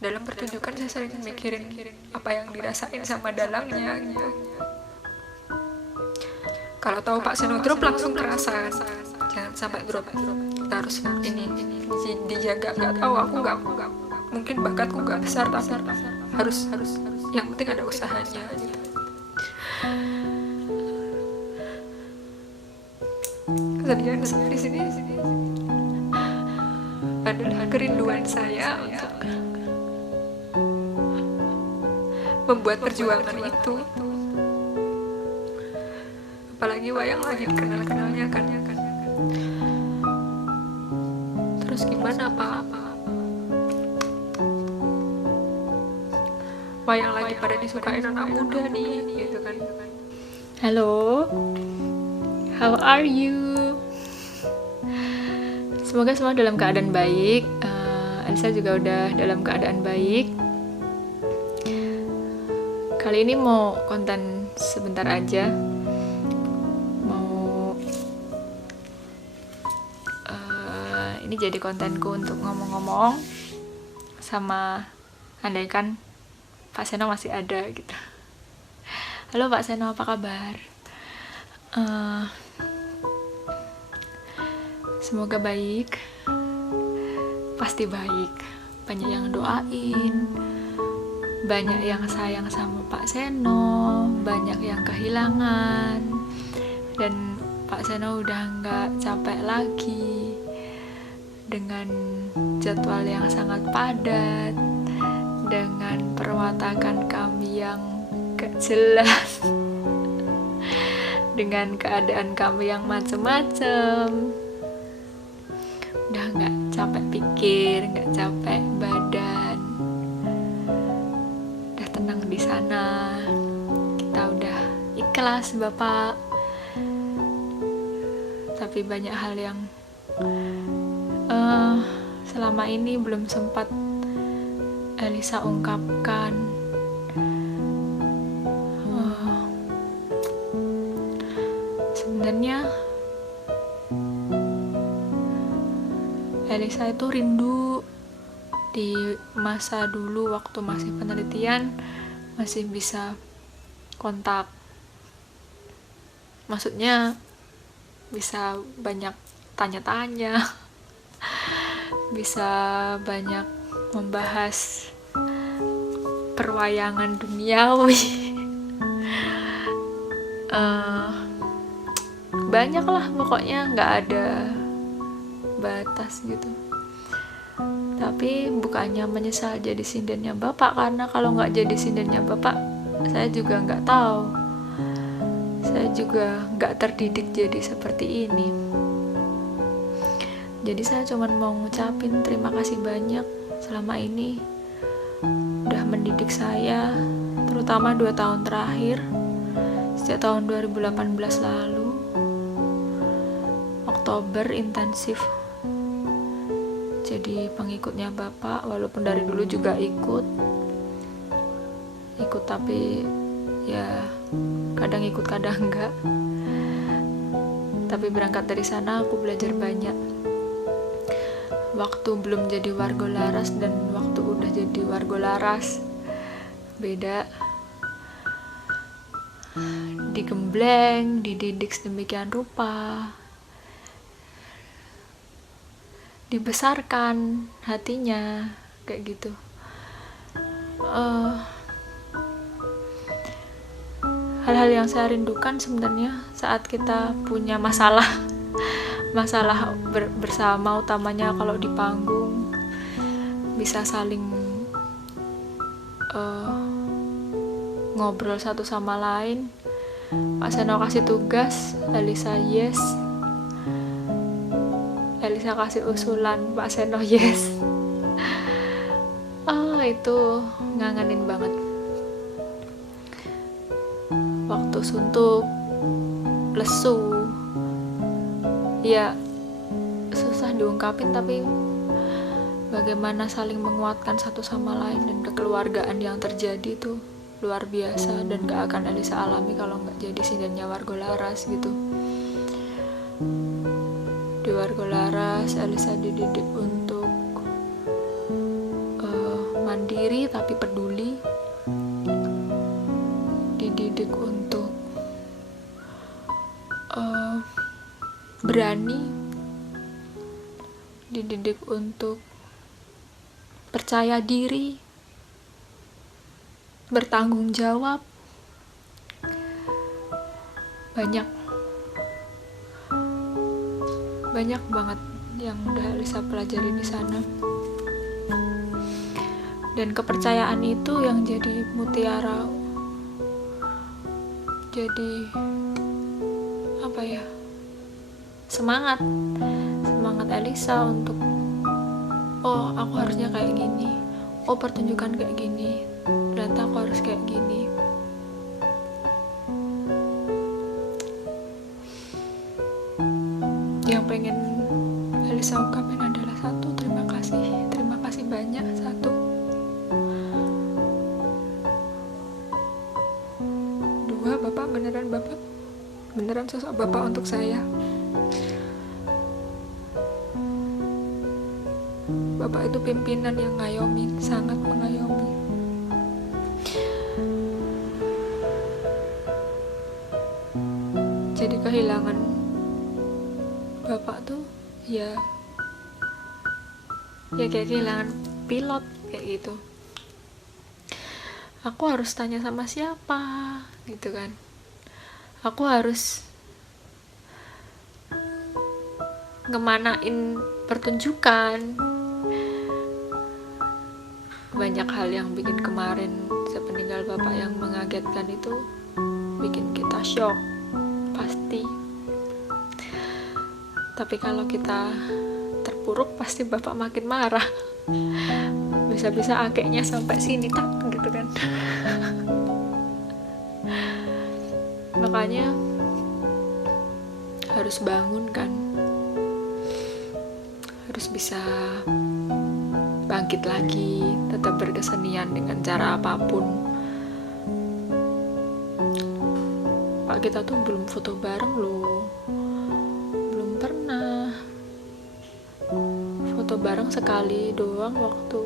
dalam pertunjukan saya sering mikirin apa yang dirasain sama dalangnya gitu. Kalau tahu Pak Seno drop langsung kerasa, jangan sampai drop, kita harus ini dijaga. Nggak tahu, aku nggak mungkin bakatku nggak besar, tapi harus yang penting ada usahanya gitu. Kesedihan saya di sini adalah kerinduan saya untuk membuat perjuangan itu. Apalagi wayang lagi kenal-kenalnya kan. Terus gimana Pak? Wayang lagi pada disukain anak muda nih gitu kan. Halo, how are you? Semoga semua dalam keadaan baik. Elisa juga udah dalam keadaan baik. Kali ini mau konten sebentar aja. Ini jadi kontenku untuk ngomong-ngomong sama, andaikan Pak Seno masih ada gitu. Halo Pak Seno, apa kabar? Semoga baik, pasti baik. Banyak yang doain, banyak yang sayang sama Pak Seno, banyak yang kehilangan, dan Pak Seno udah nggak capek lagi dengan jadwal yang sangat padat, dengan perwatakan kami yang gak jelas, dengan keadaan kami yang macem-macem. Udah gak capek pikir, gak capek badan, udah tenang di sana. Kita udah ikhlas Bapak, tapi banyak hal yang selama ini belum sempat Elisa ungkapkan. Sebenarnya Elisa itu rindu di masa dulu waktu masih penelitian, masih bisa kontak. Maksudnya bisa banyak tanya-tanya, bisa banyak membahas perwayangan duniawi. Banyak lah pokoknya, nggak ada batas gitu. Tapi bukannya menyesal jadi sindennya Bapak, karena kalau nggak jadi sindennya Bapak, saya juga nggak tahu, saya juga nggak terdidik jadi seperti ini. Jadi saya cuma mau ngucapin terima kasih banyak selama ini udah mendidik saya, terutama 2 tahun terakhir, sejak tahun 2018 lalu Oktober intensif jadi pengikutnya Bapak, walaupun dari dulu juga ikut tapi ya kadang ikut kadang enggak. Tapi berangkat dari sana aku belajar banyak. Waktu belum jadi wargolaras dan waktu udah jadi wargolaras beda. Digembleng, dididik sedemikian rupa, dibesarkan hatinya kayak gitu. Hal-hal yang saya rindukan sebenarnya saat kita punya masalah bersama, utamanya kalau di panggung, bisa saling ngobrol satu sama lain. Pak Seno kasih tugas, Elisa yes, Elisa kasih usulan, Pak Seno yes. Itu ngangenin banget. Waktu suntuk, lesu, ya susah diungkapin, tapi bagaimana saling menguatkan satu sama lain, dan kekeluargaan yang terjadi tuh luar biasa, dan gak akan Elisa alami kalau gak jadi sindennya wargolaras gitu. Di wargolaras Elisa dididik untuk mandiri tapi peduli, dididik untuk berani, dididik untuk percaya diri, bertanggung jawab. Banyak banget yang udah Elisa pelajari di sana. Dan kepercayaan itu yang jadi mutiara, jadi semangat Elisa untuk aku harusnya kayak gini, pertunjukan kayak gini, ternyata aku harus kayak gini. Yang pengen Elisa ungkapin adalah satu, terima kasih banyak. Satu, dua, bapak beneran sosok bapak untuk saya. Bapak itu pimpinan yang ngayomi, sangat mengayomi. Jadi kehilangan bapak tuh ya kayak kehilangan pilot kayak gitu. Aku harus tanya sama siapa gitu kan. Aku harus ngemanain pertunjukan. Banyak hal yang bikin kemarin sepeninggal bapak yang mengagetkan itu bikin kita shock, pasti. Tapi kalau kita terpuruk pasti bapak makin marah. Bisa-bisa akeknya sampai sini tak gitu kan. Makanya harus bangun kan, harus bisa bangkit lagi, tetap berkesenian dengan cara apapun. Pak, kita tuh belum foto bareng loh, belum pernah foto bareng, sekali doang waktu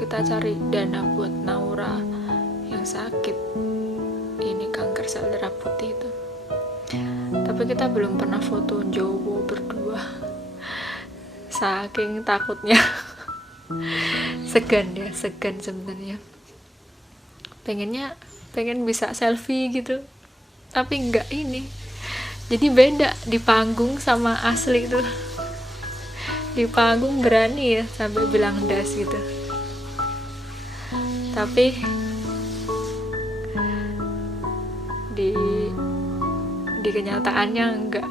kita cari dana buat Naura yang sakit ini kanker sel darah putih itu. Tapi kita belum pernah foto Jowo berdua, saking takutnya. segan sebenarnya. Pengen bisa selfie gitu, tapi enggak ini. Jadi beda di panggung sama asli tuh. Di panggung berani ya sampai bilang das gitu. Tapi di kenyataannya enggak.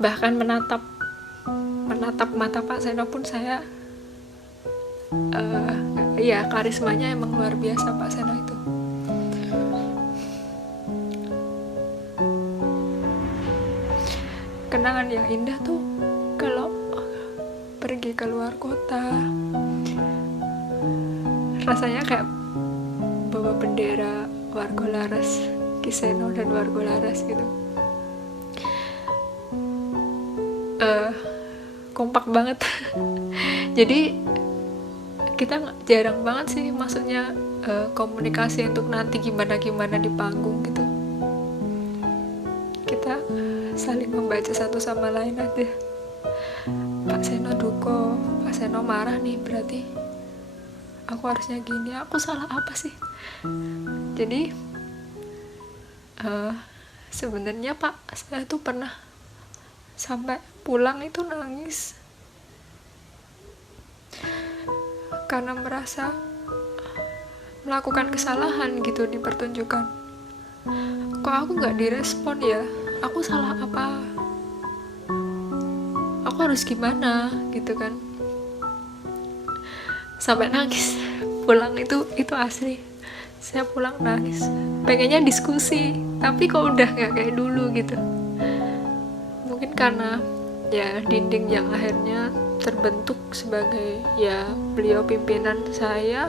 Bahkan menatap mata Pak Seno pun saya ya karismanya emang luar biasa Pak Seno itu. Kenangan yang indah tuh kalau pergi ke luar kota, rasanya kayak bawa bendera Warga Laras, Kiseno dan Warga Laras gitu. Kompak banget. Jadi kita jarang banget sih, maksudnya komunikasi untuk nanti gimana di panggung gitu. Kita saling membaca satu sama lain aja. Pak Seno duko, Pak Seno marah nih, berarti aku harusnya gini, aku salah apa sih? Jadi sebenarnya Pak, saya tuh pernah sampai pulang itu nangis karena merasa melakukan kesalahan gitu di pertunjukan. Kok aku gak direspon ya? Aku salah apa? Aku harus gimana gitu kan? Sampai nangis. Pulang itu asli. Saya pulang nangis. Pengennya diskusi, tapi kok udah gak kayak dulu gitu. Mungkin karena ya dinding yang akhirnya terbentuk sebagai ya beliau pimpinan saya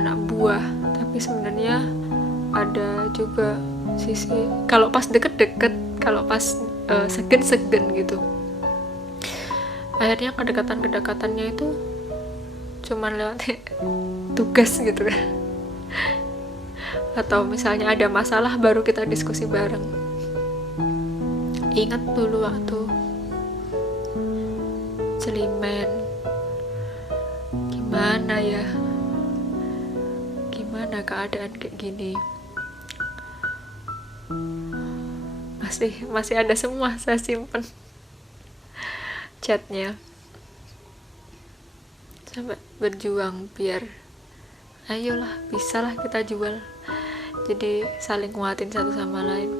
anak buah, tapi sebenarnya ada juga sisi kalau pas deket-deket, kalau pas segen-segen gitu. akhirnya kedekatan-kedekatannya itu cuman lewat tugas gitu kan, atau misalnya ada masalah baru kita diskusi bareng. Ingat dulu waktu Celimen, gimana keadaan kayak gini, masih ada semua, saya simpen chatnya, sampai berjuang biar ayolah bisalah kita jual, jadi saling nguatin satu sama lain.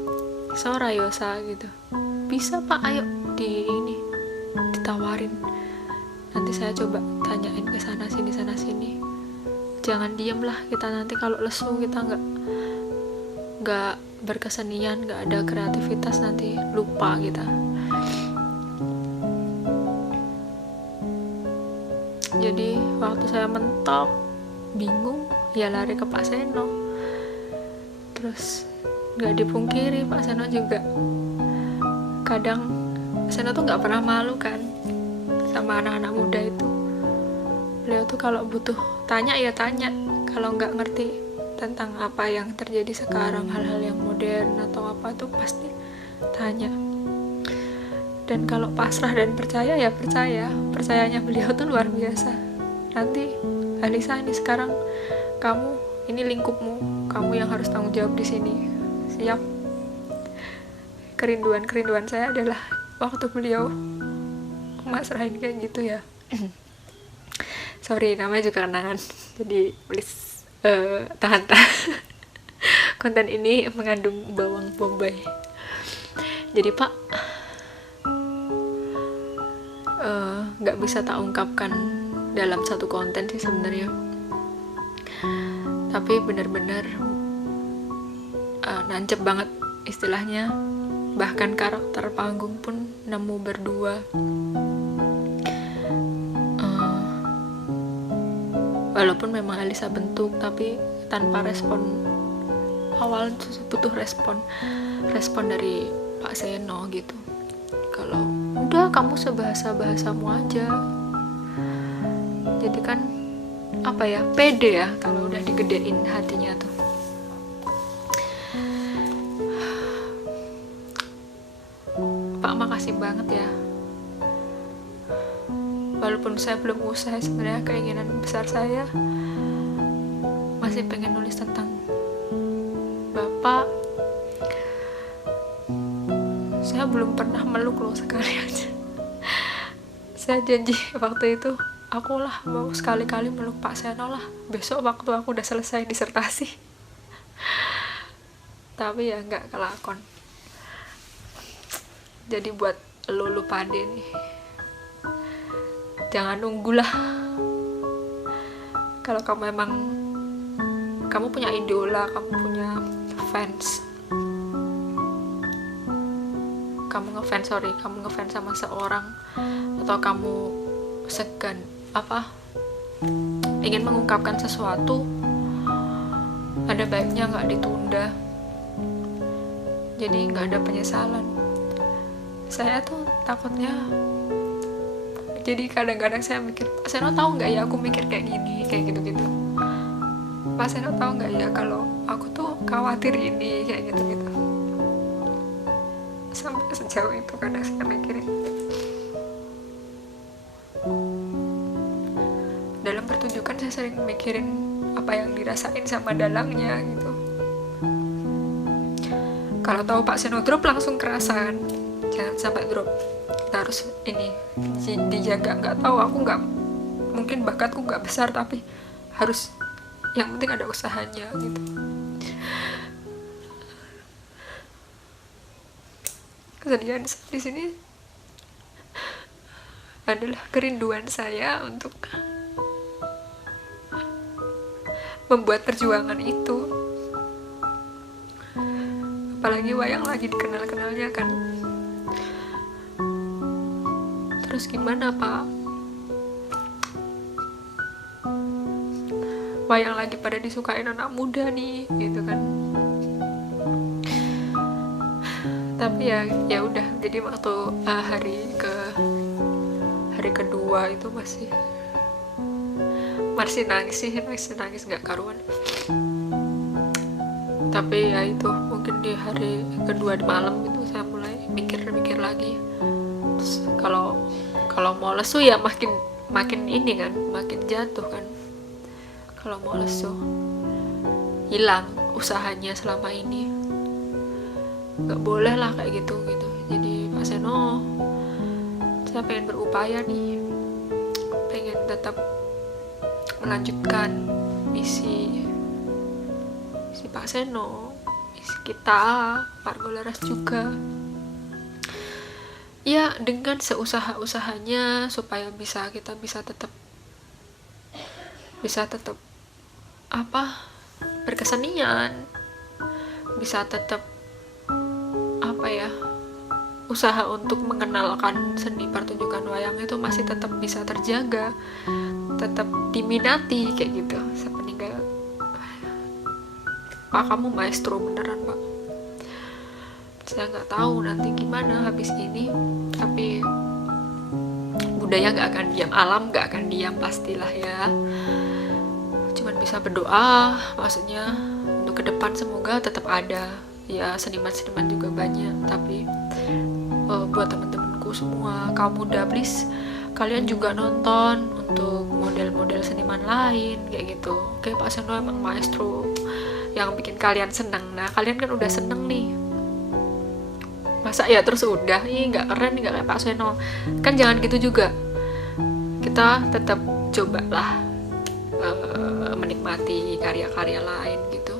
Sora Yosa gitu, bisa pak, ayo ditawarin, nanti saya coba tanyain ke sana sini, jangan diem lah kita, nanti kalau lesu kita nggak berkesenian, nggak ada kreativitas, nanti lupa kita. Jadi waktu saya mentok bingung ya lari ke Pak Seno. Terus nggak dipungkiri Pak Seno juga kadang, Seno tuh nggak pernah malu kan sama anak-anak muda itu. Beliau tuh kalau butuh tanya ya tanya, kalau nggak ngerti tentang apa yang terjadi sekarang, hal-hal yang modern atau apa tuh pasti tanya. Dan kalau pasrah dan percaya ya percaya, percayanya beliau tuh luar biasa. Nanti Alisa, ini sekarang kamu, ini lingkupmu, kamu yang harus tanggung jawab di sini, siap. Kerinduan saya adalah waktu beliau masrahin kayak gitu ya. Sorry, namanya juga kenangan, jadi please tahan. Konten ini mengandung bawang bombay. Jadi Pak, nggak bisa tak ungkapkan dalam satu konten sih sebenarnya, tapi benar-benar nancep banget istilahnya. Bahkan karakter panggung pun nemu berdua. Walaupun memang Alisa bentuk, tapi tanpa respon awal, butuh respon dari Pak Seno gitu. Kalau udah kamu sebahasa-bahasamu aja, jadi kan apa ya, pede ya kalau udah digedein hatinya tuh. Pak, makasih banget ya. Walaupun saya belum usai, sebenarnya keinginan besar saya masih pengen nulis tentang Bapak. Saya belum pernah meluk loh, sekali aja. Saya janji waktu itu, akulah mau sekali-kali meluk Pak Seno lah, besok waktu aku udah selesai disertasi. Tapi ya nggak kelakon. Jadi buat lu pade nih, jangan nunggulah. Kalau kamu emang kamu punya idola, kamu punya fans, kamu ngefans sama seorang, atau kamu segan ingin mengungkapkan sesuatu, ada baiknya nggak ditunda, jadi nggak ada penyesalan. Saya tuh takutnya, jadi kadang-kadang saya mikir, Pak Seno tahu nggak ya aku mikir kayak gini, kayak gitu-gitu. Pak Seno tahu nggak ya kalau aku tuh khawatir ini, kayak gitu-gitu. Sampai sejauh itu kadang saya mikirin. Dalam pertunjukan saya sering mikirin apa yang dirasain sama dalangnya gitu. Kalau tahu Pak Seno drop langsung kerasan, jangan sampai drop, kita harus ini dijaga. Nggak tahu, aku nggak, mungkin bakatku nggak besar, tapi harus, yang penting ada usahanya gitu. Kesedihan di sini adalah kerinduan saya untuk membuat perjuangan itu. Apalagi wayang lagi dikenal-kenalnya kan. Terus gimana Pak? Wayang lagi pada disukain anak muda nih, gitu kan. Tapi ya udah, jadi waktu hari hari kedua itu masih nangis nggak karuan. Tapi ya itu mungkin di hari kedua di malam itu saya mulai mikir lagi. Terus kalau mau lesu ya makin ini kan, makin jatuh kan. Kalau mau lesu hilang usahanya selama ini, nggak boleh lah kayak gitu. Jadi Pak Seno, saya pengen berupaya nih, pengen tetap melanjutkan misi Pak Seno, misi kita Margo Laras juga ya, dengan seusaha-usahanya supaya kita bisa tetap berkesenian, bisa tetap usaha untuk mengenalkan seni pertunjukan wayang itu masih tetap bisa terjaga, tetap diminati kayak gitu. Sepeninggal Pak, kamu maestro beneran Pak. Saya nggak tahu nanti gimana habis ini, tapi budaya nggak akan diam, alam nggak akan diam pastilah ya. Cuman bisa berdoa, maksudnya untuk ke depan semoga tetap ada ya, seniman-seniman juga banyak. Tapi buat teman-temanku semua, kaum muda, please kalian juga nonton untuk model-model seniman lain kayak gitu. Oke, Pak Seno emang maestro yang bikin kalian seneng. Nah, kalian kan udah seneng nih, masa ya terus udah nggak keren, nggak kayak Pak Seno kan? Jangan gitu juga. Kita tetap cobalah menikmati karya-karya lain gitu,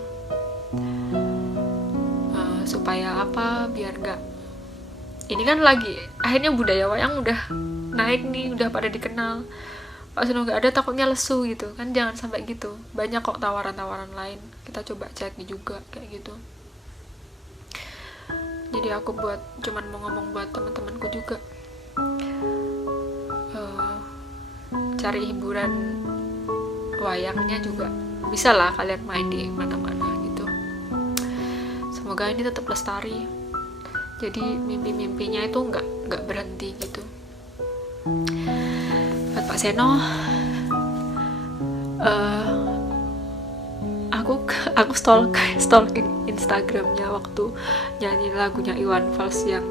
supaya biar nggak, ini kan lagi akhirnya budaya wayang udah naik nih, udah pada dikenal. Pak Seno nggak ada takutnya lesu gitu kan, jangan sampai gitu. Banyak kok tawaran-tawaran lain, kita coba cari juga kayak gitu. Jadi aku cuman mau ngomong buat teman-temanku juga, cari hiburan wayangnya juga bisa lah kalian main di mana-mana gitu. Semoga ini tetap lestari, jadi mimpi-mimpinya itu nggak berhenti gitu. Buat Pak Seno, aku stalking Instagramnya waktu nyanyi lagunya Iwan Fals yang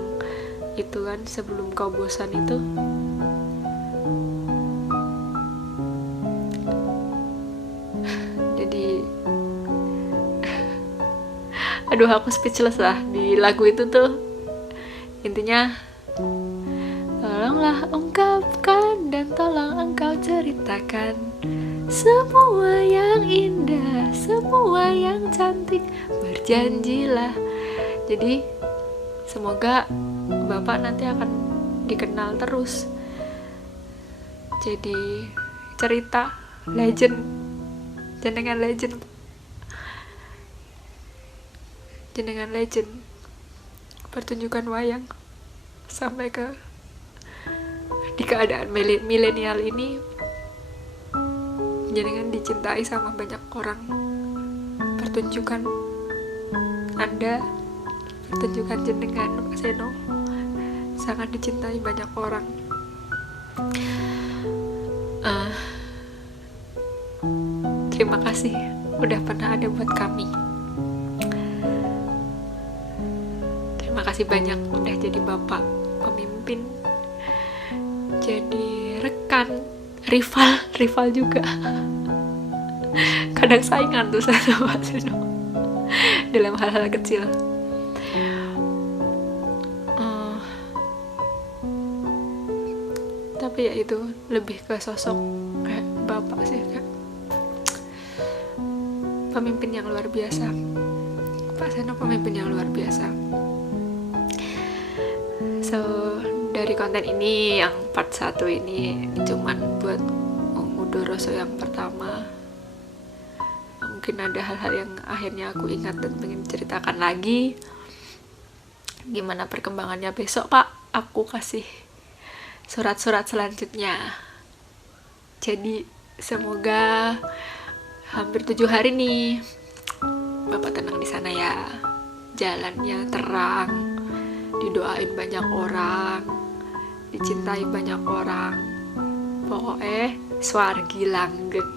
itu kan, Sebelum Kau Bosan itu. Jadi aduh, aku speechless lah di lagu itu tuh. Intinya, tolonglah ungkapkan dan tolong engkau ceritakan semua yang indah, semua yang cantik, berjanjilah. Jadi semoga Bapak nanti akan dikenal terus, jadi cerita legend, jenengan legend pertunjukan wayang sampai ke di keadaan milenial ini. Jenengan dicintai sama banyak orang, pertunjukan Anda, pertunjukan jenengan Pak Seno sangat dicintai banyak orang. Terima kasih udah pernah ada buat kami. Terima kasih banyak udah jadi bapak, pemimpin, jadi rekan, rival juga. Kadang saingan tuh sama Pak Seno dalam hal-hal kecil. Tapi ya itu lebih ke sosok kayak bapak sih, kayak pemimpin yang luar biasa. Pak Seno pemimpin yang luar biasa. So, dari konten ini yang part 1 ini cuman buat Ngudoroso yang pertama. Mungkin ada hal-hal yang akhirnya aku ingat dan pengen ceritakan lagi. Gimana perkembangannya besok, Pak? Aku kasih surat-surat selanjutnya. Jadi semoga hampir 7 hari nih Bapak tenang di sana ya. Jalannya terang, didoain banyak orang, dicintai banyak orang. pokoknya swargi langgeng.